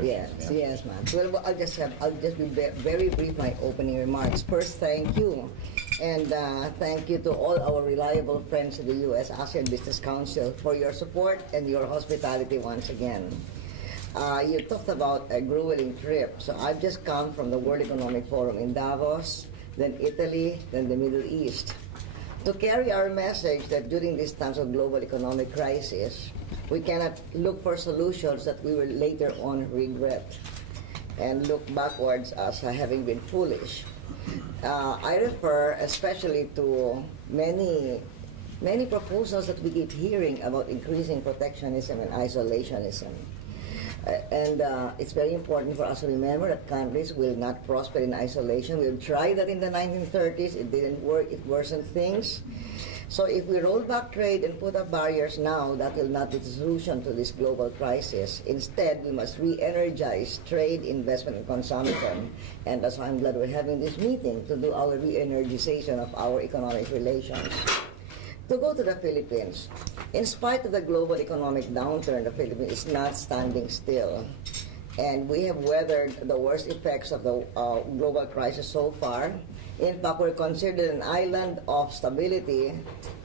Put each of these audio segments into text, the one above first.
questions. Yes, yes, ma'am. Well, I'll just be very brief my opening remarks. First, thank you. And thank you to all our reliable friends in the US-Asean Business Council for your support and your hospitality once again. You talked about a grueling trip. So I've just come from the World Economic Forum in Davos, then Italy, then the Middle East, to carry our message that during these times of global economic crisis, we cannot look for solutions that we will later on regret and look backwards as having been foolish. I refer especially to many proposals that we keep hearing about increasing protectionism and isolationism. It's very important for us to remember that countries will not prosper in isolation. We've tried that in the 1930s. It didn't work. It worsened things. So if we roll back trade and put up barriers now, that will not be the solution to this global crisis. Instead, we must re-energize trade, investment, and consumption. And that's why I'm glad we're having this meeting, to do our re-energization of our economic relations. To go to the Philippines, in spite of the global economic downturn, the Philippines is not standing still. And we have weathered the worst effects of the global crisis so far. In fact, we're considered an island of stability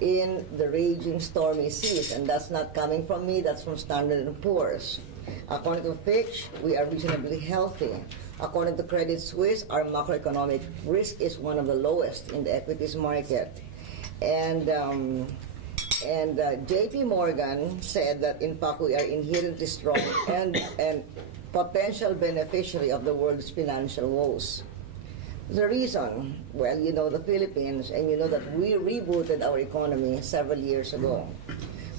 in the raging stormy seas. And that's not coming from me, that's from Standard & Poor's. According to Fitch, we are reasonably healthy. According to Credit Suisse, our macroeconomic risk is one of the lowest in the equities market. And JP Morgan said that, in fact, we are inherently strong and potential beneficiary of the world's financial woes. The reason, well, you know the Philippines, and you know that we rebooted our economy several years ago.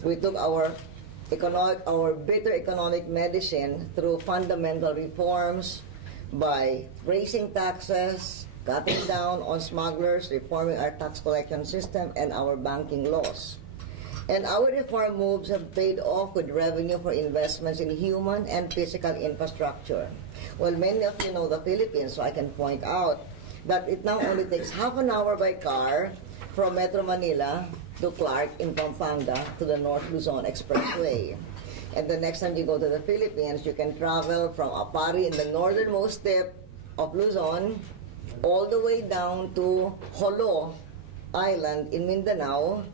We took our bitter economic medicine through fundamental reforms by raising taxes, cutting down on smugglers, reforming our tax collection system, and our banking laws. And our reform moves have paid off with revenue for investments in human and physical infrastructure. Well, many of you know the Philippines, so I can point out that it now only takes half an hour by car from Metro Manila to Clark in Pampanga to the North Luzon Expressway. And the next time you go to the Philippines, you can travel from Apari in the northernmost tip of Luzon all the way down to Jolo Island in Mindanao,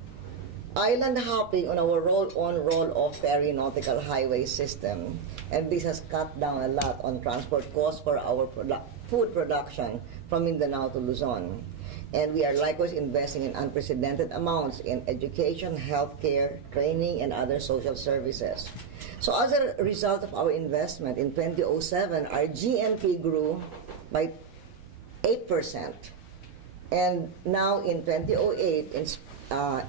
island hopping on our roll-on, roll-off ferry nautical highway system. And this has cut down a lot on transport costs for our food production from Mindanao to Luzon. And we are likewise investing in unprecedented amounts in education, healthcare, training, and other social services. So as a result of our investment in 2007, our GNP grew by 8%. And now in 2008,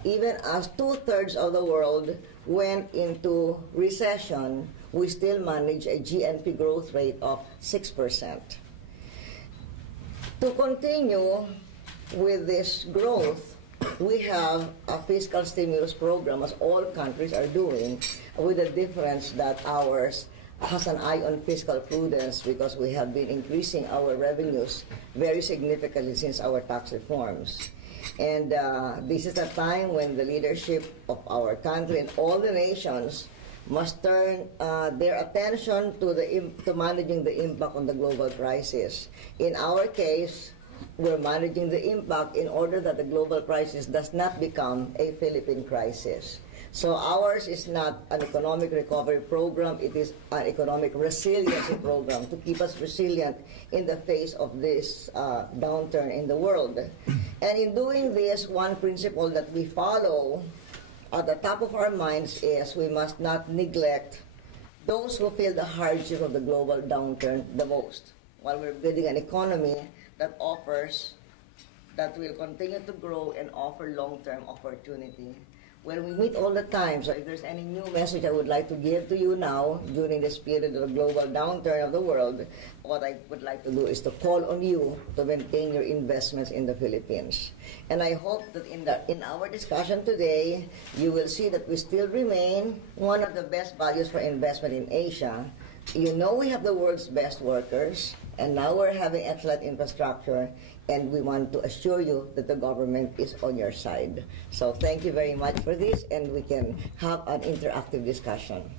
even as 2/3 of the world went into recession, we still manage a GNP growth rate of 6%. To continue with this growth, we have a fiscal stimulus program, as all countries are doing, with the difference that ours has an eye on fiscal prudence, because we have been increasing our revenues very significantly since our tax reforms. And this is a time when the leadership of our country and all the nations must turn their attention to managing the impact on the global crisis. In our case, we're managing the impact in order that the global crisis does not become a Philippine crisis. So ours is not an economic recovery program, it is an economic resiliency program to keep us resilient in the face of this downturn in the world. And in doing this, one principle that we follow at the top of our minds is we must not neglect those who feel the hardship of the global downturn the most, while we're building an economy that will continue to grow and offer long-term opportunity. Well, we meet all the time, so if there's any new message I would like to give to you now during this period of the global downturn of the world, what I would like to do is to call on you to maintain your investments in the Philippines. And I hope that in our discussion today, you will see that we still remain one of the best values for investment in Asia. You know we have the world's best workers, and now we're having excellent infrastructure, and we want to assure you that the government is on your side. So thank you very much for this, and we can have an interactive discussion.